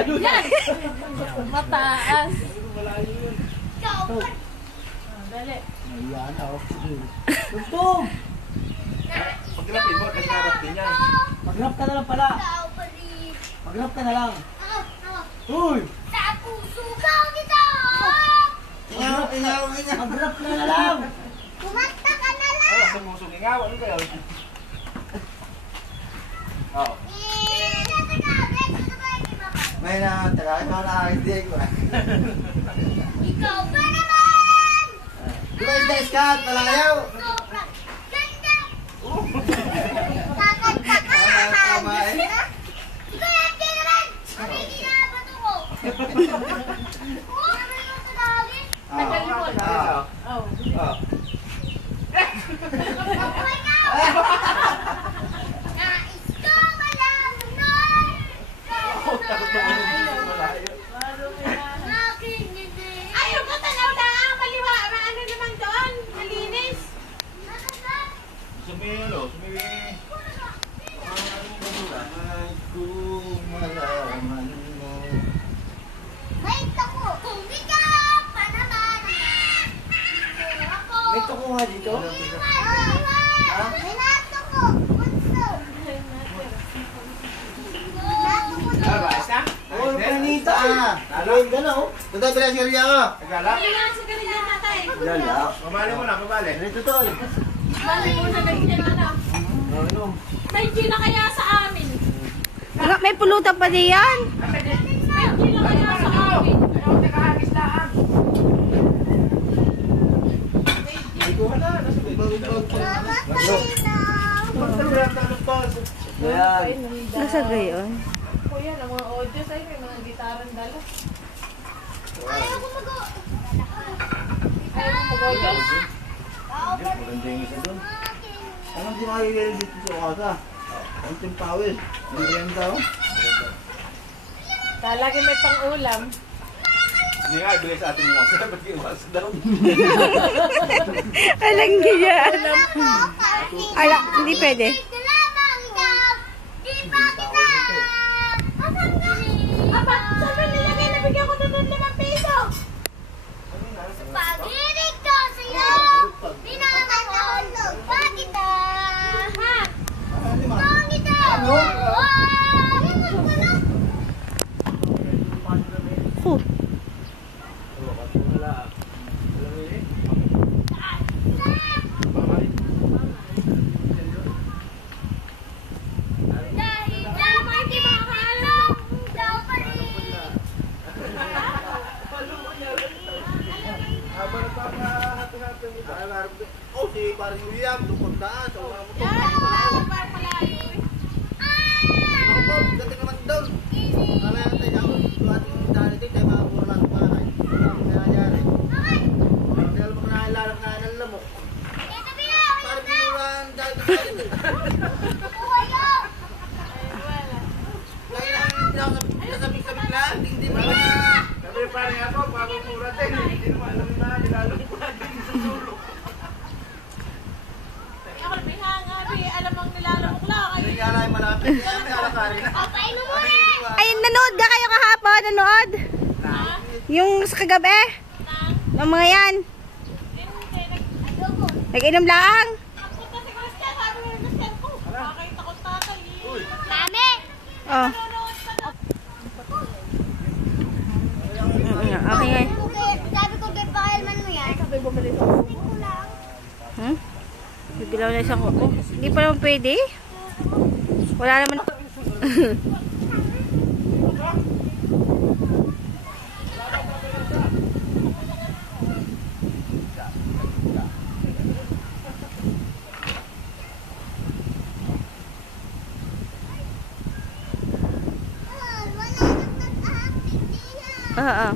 Ayun! Mataas. Dali. Ayan, oh. Tugtog! Pagkilapin mo, kasi harap din yan. Mag-rap ka na lang pala. Mag-rap ka na lang. Uy! Sa puso ka kita! Mag-rap ka na lang. Kumanta ka na lang! Ay, sa musong ingaw, ano kayo? Oo. May nakatira, ikaw nakakindi ko eh. Ikaw pa naman! Diba yung Scout, palayaw? Sobrang ganda! Kakanta ka! Tama eh. Ikaw yan din naman! Ano hindi na bato ko? Ano yung tawagin? Nagalimot. Ah. Oh. Ah. Ako ikaw! Nais ko malaman! Takot naman yung malayo. Aking hindi! Ayaw ko tanaw na ang maliwa. Ano naman doon? Malinis. Sabihin, ano? Sabihin. Ay, kung malaman mo. May tako! Kung ikaw pa naman! Ako! May tuko nga dito. May nato ko! Bunso! Nato ko Ah, bayos na? Oh, panita. Ah. Ayun ka na, oh. Tata, bilang siya ako. Nagala? Wala sa ganyan natay. Lala. Mabali mo na, mabali. Ganito to, eh. Balik mo sa ganyan na. Ano? May G na kaya sa amin. May pulutan pa diyan. May G na kaya sa amin. Ayaw, nakahagis lang. Ay, kuha na. Nasa Mama, tayo na! Ayan. Nasa gayon. Kuya, ang mga audio sa'yo, may mga gitaran dala. Ayaw ko mag- Ayaw mo mag-audio? Maganda yung isa doon. Anong di makikita dito sa kasa? Ang timpawis. Hindi yan daw. Talagi may pang-ulam. Hindi nga, ibigay sa atin yung nasa. Ba't iwas daw? Alang giyan. Ala, hindi pwede. Lamang ikaw! Di ba kita? Asan ka? Aba, saan ba nilagay? Nabigyan ko doon 5 piso. Pag-ibig ko sa'yo! Pinamahal pa kita! Ha? Kung ikaw! Ingat ko na! Ko. Dahil dapat di makalam, dapat Oh, si Paring William, tungkol daan. Sa mga motor. Ako, dating naman doon. Kala yan tayo ako. Tuwating daan ito, tayo makakulang pa kayo. Wala akong nangyayari. Dahil mga nailalak na ng lamok. Parang pinulaan dahil tayo dito. Lagi namin pinasabik-sabik lang. Hindi mo na. Sabi parang ako, bagong mura din. Hindi naman alam na, nilalong ko natin sa dulo. Ako na bihanga, alam ang nilalamok lang. Hindi nga lang malapit. Kaya may alakarin. Painom mo na! Ay, nanood ka kayo kahapon? Nanood? Yung sa kagabi? Ng mga yan? Nag-inom lang? Punta si Christian, sabi mo yung Christian ko. Nakakita ko tatay. Mami! Oh. Nanonood pa na. Okay. Sabi ko kay Pakalman mo yan. Sabi bumalik ko lang. Hmm? Bibilaw na isang kuko. Hindi pa naman pwede. Wala naman. Wala nang nag-acting din ha. Oo.